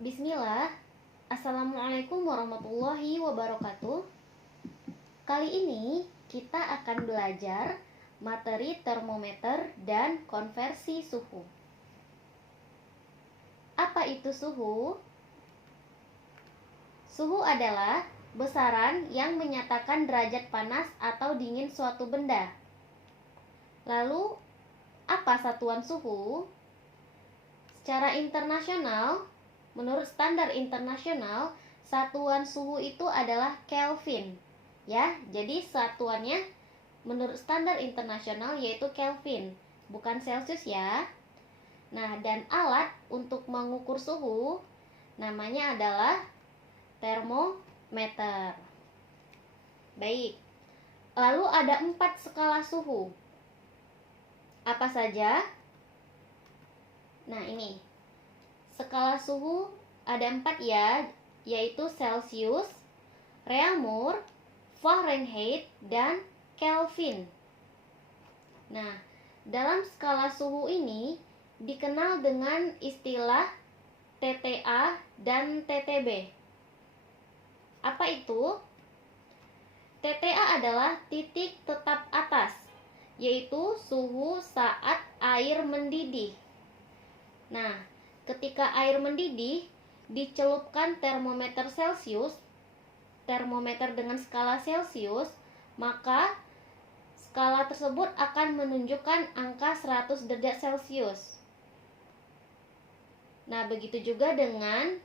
Bismillah. Assalamualaikum warahmatullahi wabarakatuh. Kali ini kita akan belajar materi termometer dan konversi suhu. Apa itu suhu? Suhu adalah besaran yang menyatakan derajat panas atau dingin suatu benda. Lalu, apa satuan suhu? Secara internasional, menurut standar internasional, satuan suhu itu adalah Kelvin. Ya, jadi satuannya menurut standar internasional yaitu Kelvin, bukan Celcius ya. Nah, dan alat untuk mengukur suhu namanya adalah termometer. Baik. Lalu ada 4 skala suhu. Apa saja? Nah, ini. Skala suhu ada 4 ya, yaitu Celcius, Reaumur, Fahrenheit, dan Kelvin. Nah, dalam skala suhu ini dikenal dengan istilah TTA dan TTB. Apa itu? TTA adalah titik tetap atas, yaitu suhu saat air mendidih. Nah, ketika air mendidih, dicelupkan termometer Celcius, termometer dengan skala Celcius, maka skala tersebut akan menunjukkan angka 100 derajat Celcius. Nah, begitu juga dengan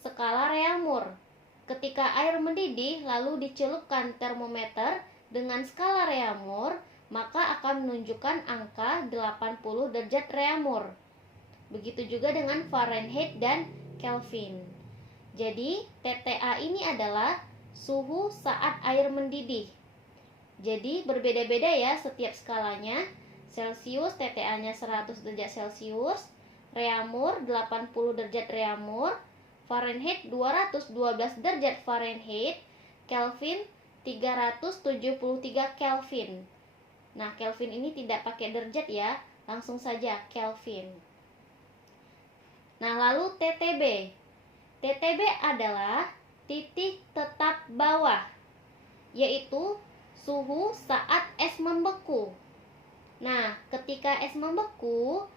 skala Reaumur. Ketika air mendidih lalu dicelupkan termometer dengan skala Reaumur, maka akan menunjukkan angka 80 derajat Reaumur. Begitu juga dengan Fahrenheit dan Kelvin. Jadi, TTA ini adalah suhu saat air mendidih. Jadi, berbeda-beda ya setiap skalanya. Celcius TTA-nya 100 derajat Celcius, Reaumur 80 derajat Reaumur, Fahrenheit 212 derajat Fahrenheit, Kelvin 373 Kelvin. Nah, Kelvin ini tidak pakai derajat ya, langsung saja Kelvin. Nah, lalu TTB. TTB adalah titik tetap bawah, yaitu suhu saat es membeku. Nah, ketika es membeku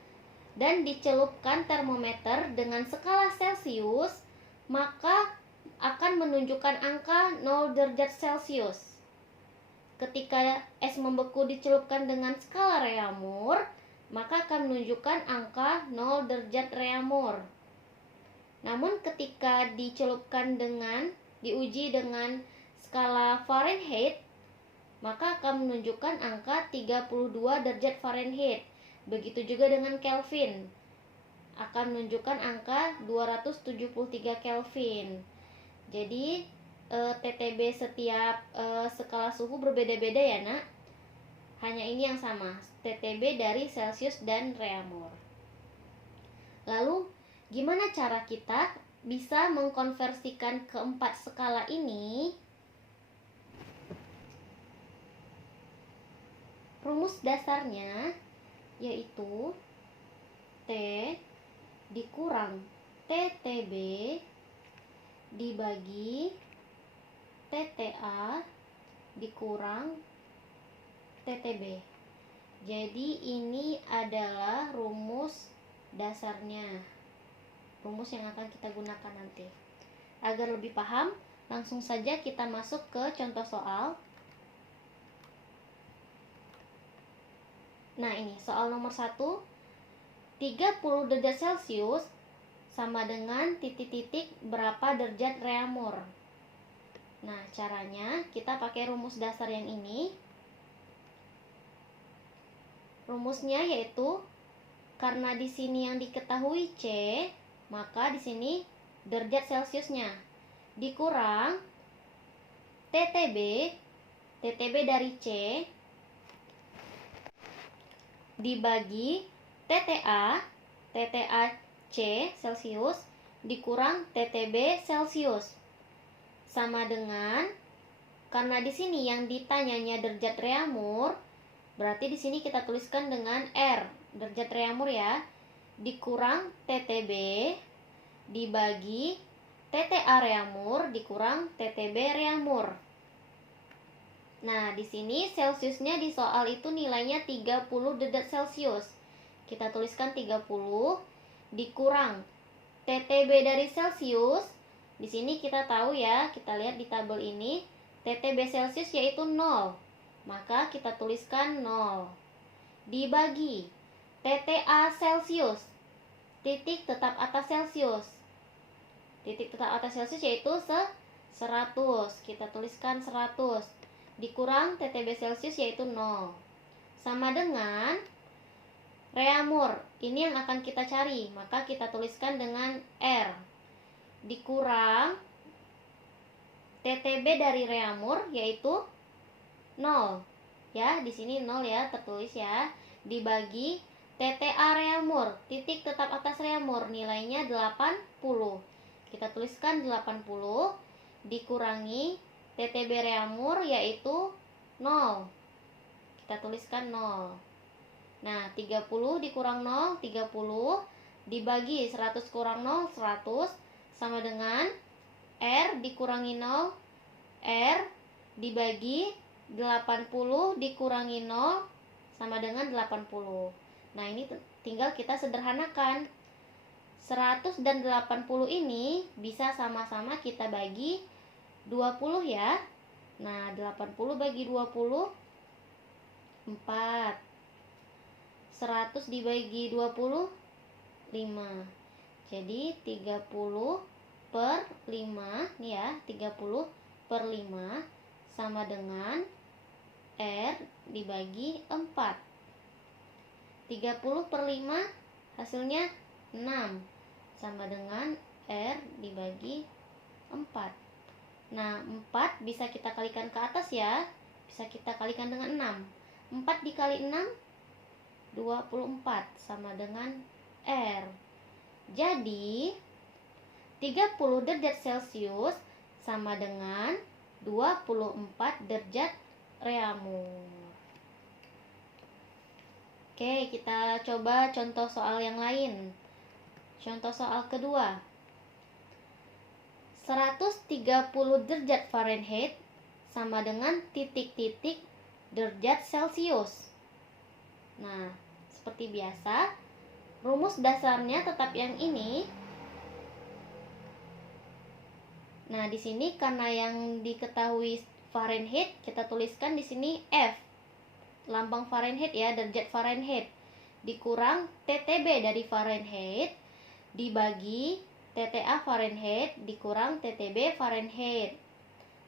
dan dicelupkan termometer dengan skala Celcius, maka akan menunjukkan angka 0 derajat Celcius. Ketika es membeku dicelupkan dengan skala Reaumur, maka akan menunjukkan angka 0 derajat Reaumur. Namun ketika diuji dengan skala Fahrenheit, maka akan menunjukkan angka 32 derajat Fahrenheit. Begitu juga dengan Kelvin, akan menunjukkan angka 273 Kelvin. Jadi TTB setiap skala suhu berbeda-beda ya nak. Hanya ini yang sama, TTB dari Celcius dan Reaumur. Lalu, gimana cara kita bisa mengkonversikan keempat skala ini? Rumus dasarnya yaitu T dikurang TTB dibagi TTA dikurang TTB. Jadi ini adalah rumus dasarnya, rumus yang akan kita gunakan nanti. Agar lebih paham, langsung saja kita masuk ke contoh soal. Nah, ini soal nomor 1. 30 derajat Celcius sama dengan titik-titik berapa derajat Reaumur. Nah, caranya kita pakai rumus dasar yang ini. Rumusnya yaitu karena di sini yang diketahui C, maka di sini derajat Celciusnya dikurang TTB, TTB dari C dibagi TTA, TTA C Celcius dikurang TTB Celcius sama dengan, karena di sini yang ditanyanya derajat Reaumur, berarti di sini kita tuliskan dengan R, derajat Reaumur ya, dikurang TTB dibagi TTA Reamur dikurang TTB Reamur. Nah, di sini Celsiusnya di soal itu nilainya 30 derajat Celcius. Kita tuliskan 30 dikurang TTB dari Celsius. Di sini kita tahu ya, kita lihat di tabel ini, TTB Celsius yaitu 0. Maka kita tuliskan 0 dibagi TTA Celsius, titik tetap atas Celsius. Titik tetap atas Celsius yaitu 100. Kita tuliskan 100 dikurang TTB Celsius yaitu 0. Sama dengan Reamur. Ini yang akan kita cari, maka kita tuliskan dengan R. Dikurang TTB dari Reamur yaitu 0. Ya, di sini 0 ya, tertulis ya. Dibagi TTA Reamur, titik tetap atas Reamur, nilainya 80. Kita tuliskan 80 dikurangi TTB Reamur yaitu 0. Kita tuliskan 0. Nah, 30 dikurang 0, 30 dibagi 100 kurang 0, 100 sama dengan R dikurangi 0, R dibagi 80 dikurangi 0 sama dengan 80. Nah, ini tinggal kita sederhanakan. 100 dan 80 ini bisa sama-sama kita bagi 20 ya. Nah, 80 bagi 20 4. 100 dibagi 20 5. Jadi 30 per 5 nih ya, 30 per 5 sama dengan R dibagi 4. 30 per 5 hasilnya 6 sama dengan R dibagi 4. Nah, 4 bisa kita kalikan ke atas ya. Bisa kita kalikan dengan 6. 4 dikali 6 24 sama dengan R. Jadi 30 derajat Celcius sama dengan 24 derajat Reamur. Oke, kita coba contoh soal yang lain. Contoh soal kedua. 130 derajat Fahrenheit sama dengan titik-titik derajat Celcius. Nah, seperti biasa, rumus dasarnya tetap yang ini. Nah, di sini karena yang diketahui Fahrenheit, kita tuliskan di sini F. Lambang Fahrenheit ya, derajat Fahrenheit. Dikurang TTB dari Fahrenheit dibagi TTA Fahrenheit dikurang TTB Fahrenheit.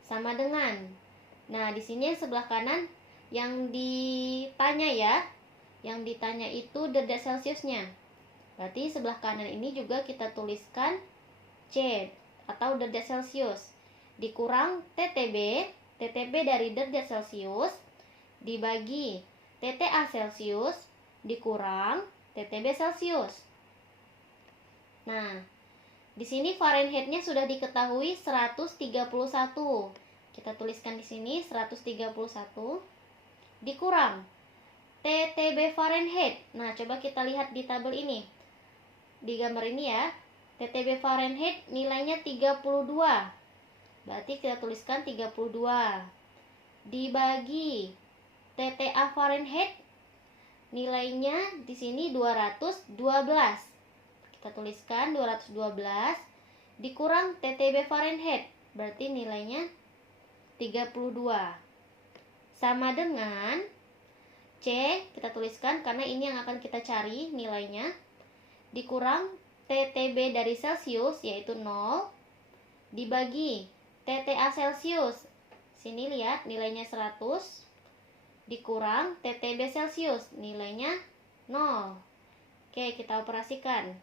Sama dengan. Nah, di sini yang sebelah kanan yang ditanya ya. Yang ditanya itu derajat Celciusnya. Berarti sebelah kanan ini juga kita tuliskan C atau derajat Celcius dikurang TTB, TTB dari derajat Celcius dibagi TTA Celcius dikurang TTB Celcius. Nah, di sini Fahrenheitnya sudah diketahui 131. Kita tuliskan di sini 131 dikurang TTB Fahrenheit. Nah, coba kita lihat di tabel ini. Di gambar ini ya. TTB Fahrenheit nilainya 32. Berarti kita tuliskan 32 dibagi TTA Fahrenheit nilainya di sini 212. Kita tuliskan 212 dikurang TTB Fahrenheit. Berarti nilainya 32. Sama dengan C, kita tuliskan karena ini yang akan kita cari nilainya. Dikurang TTB dari Celcius yaitu 0 dibagi TTA Celcius. Sini lihat nilainya 100 dikurang TTB Celcius nilainya 0. Oke, kita operasikan.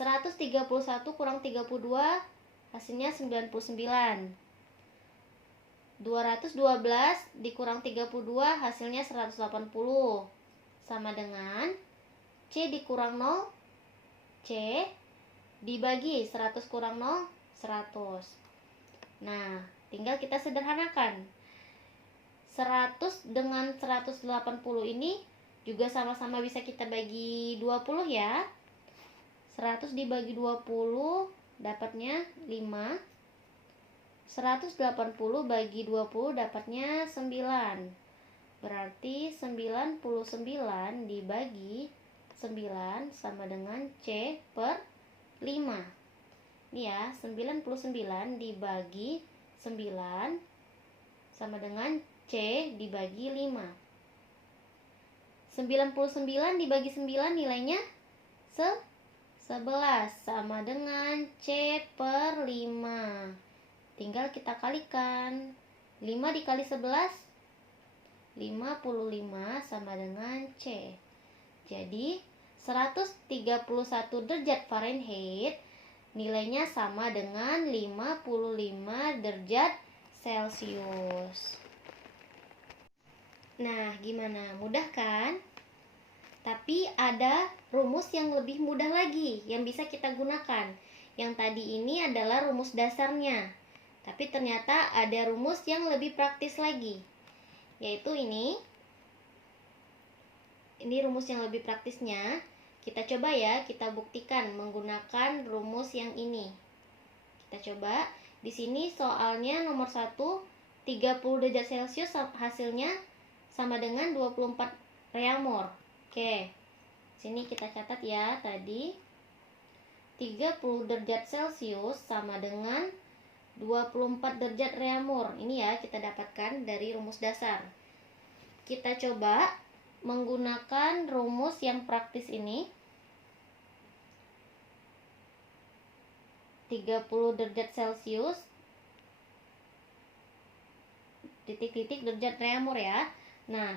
131 kurang 32 hasilnya 99. 212 dikurang 32 hasilnya 180. Sama dengan C dikurang 0, C dibagi 100 kurang 0, 100. Nah, tinggal kita sederhanakan. 100 dengan 180 ini juga sama-sama bisa kita bagi 20 ya. 100 dibagi 20 dapatnya 5. 180 bagi 20 dapatnya 9. Berarti 99 dibagi 9 sama dengan C per 5. Ini ya, 99 dibagi 9 sama dengan C dibagi 5. 99 dibagi 9 nilainya 11 sama dengan C per 5. Tinggal kita kalikan. 5 dikali 11 55 sama dengan C. Jadi 131 derajat Fahrenheit nilainya sama dengan 55 derajat Celcius. Nah, gimana? Mudah kan? Tapi ada rumus yang lebih mudah lagi yang bisa kita gunakan. Yang tadi ini adalah rumus dasarnya. Tapi ternyata ada rumus yang lebih praktis lagi. Yaitu ini. Ini rumus yang lebih praktisnya. Kita coba ya, kita buktikan menggunakan rumus yang ini. Kita coba. Di sini soalnya nomor 1, 30 derajat Celcius hasilnya sama dengan 24 reaumur. Oke. Sini kita catat ya, tadi 30 derajat Celcius sama dengan 24 derajat reaumur. Ini ya kita dapatkan dari rumus dasar. Kita coba menggunakan rumus yang praktis ini. 30 derajat Celcius titik-titik derajat reaumur ya. Nah,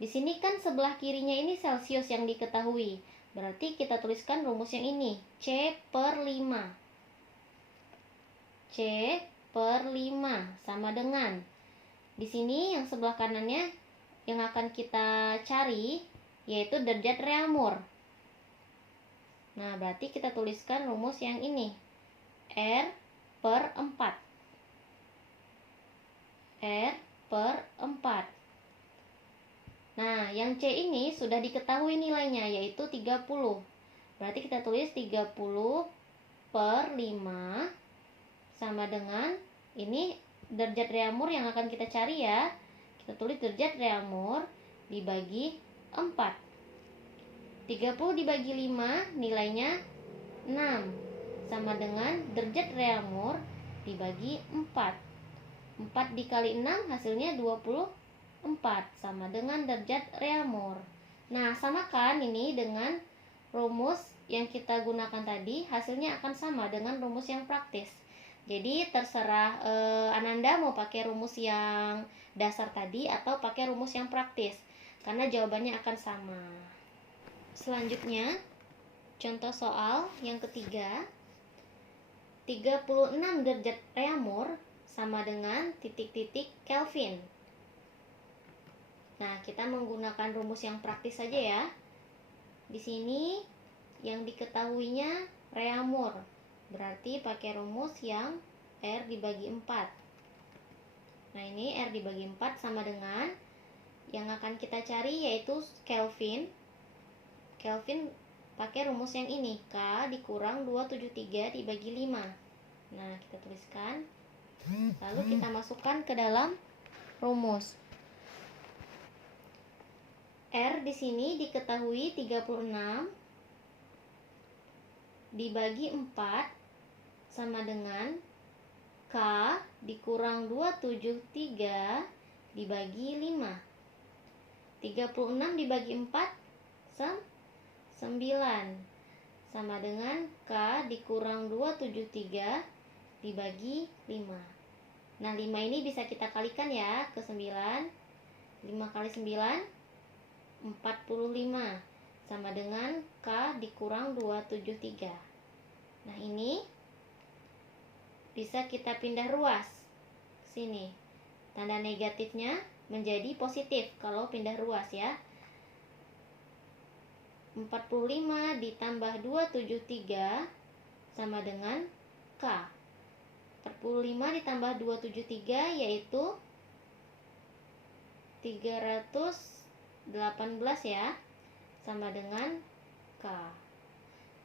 di sini kan sebelah kirinya ini Celcius yang diketahui. Berarti kita tuliskan rumus yang ini, C per 5. C per 5 sama dengan, di sini yang sebelah kanannya yang akan kita cari yaitu derajat reaumur. Nah, berarti kita tuliskan rumus yang ini, R per 4. R per 4. Nah, yang C ini sudah diketahui nilainya yaitu 30. Berarti kita tulis 30 per 5 sama dengan, ini derajat reaumur yang akan kita cari ya. Kita tulis derajat reaumur dibagi 4. 30 dibagi 5 nilainya 6 sama dengan derajat reaumur dibagi 4. 4 dikali 6 hasilnya 24 sama dengan derajat reaumur. Nah, samakan ini dengan rumus yang kita gunakan tadi, hasilnya akan sama dengan rumus yang praktis. Jadi terserah Ananda mau pakai rumus yang dasar tadi atau pakai rumus yang praktis, karena jawabannya akan sama. Selanjutnya, contoh soal yang ketiga. 36 derajat reaumur sama dengan titik-titik Kelvin. Nah, kita menggunakan rumus yang praktis saja ya. Di sini yang diketahuinya reaumur. Berarti pakai rumus yang R dibagi 4. Nah, ini R dibagi 4 sama dengan yang akan kita cari yaitu Kelvin. Kelvin pakai rumus yang ini, K dikurang 273 dibagi 5. Nah, kita tuliskan. Lalu kita masukkan ke dalam rumus. R di sini diketahui 36 dibagi 4 sama dengan K dikurang 273 dibagi 5. 36 dibagi 4 9 sama dengan K dikurang 273 dibagi 5. Nah, 5 ini bisa kita kalikan ya ke 9. 5 kali 9 45 sama dengan K dikurang 273. Nah, ini bisa kita pindah ruas sini. Tanda negatifnya menjadi positif kalau pindah ruas ya. 45 ditambah 273 sama dengan K. 45 ditambah 273 yaitu 318 ya, sama dengan K.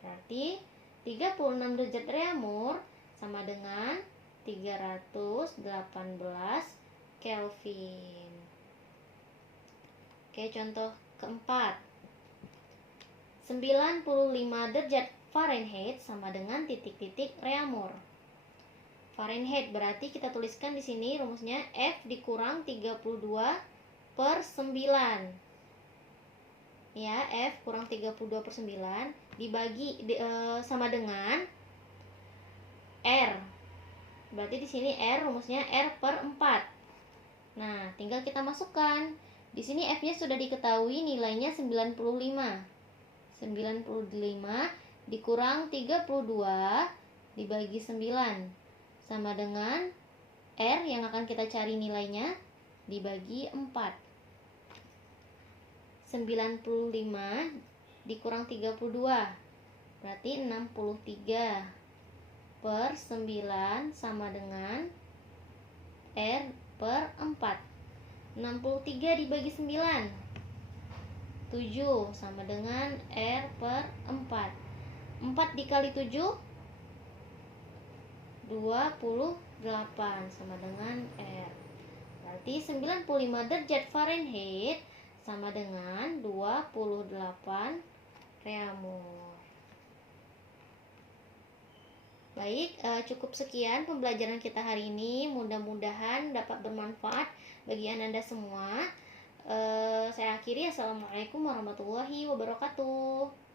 Berarti 36 derajat reaumur sama dengan 318 Kelvin. Oke, contoh keempat. 95 derajat Fahrenheit sama dengan titik-titik reaumur. Fahrenheit berarti kita tuliskan di sini rumusnya F dikurang 32 per 9. Ya, F kurang 32 per 9 dibagi sama dengan R. Berarti di sini R rumusnya R per 4. Nah, tinggal kita masukkan. Di sini F-nya sudah diketahui nilainya 95. 95 dikurang 32 dibagi 9 sama dengan R yang akan kita cari nilainya dibagi 4. 95 dikurang 32 berarti 63 per 9 sama dengan R per 4. 63 dibagi 9 7 sama dengan R per 4. 4 dikali 7 28 sama dengan R. Berarti 95 derajat Fahrenheit sama dengan 28 reaumur. Baik, cukup sekian pembelajaran kita hari ini. Mudah-mudahan dapat bermanfaat bagi Anda semua. Saya akhiri. Assalamualaikum warahmatullahi wabarakatuh.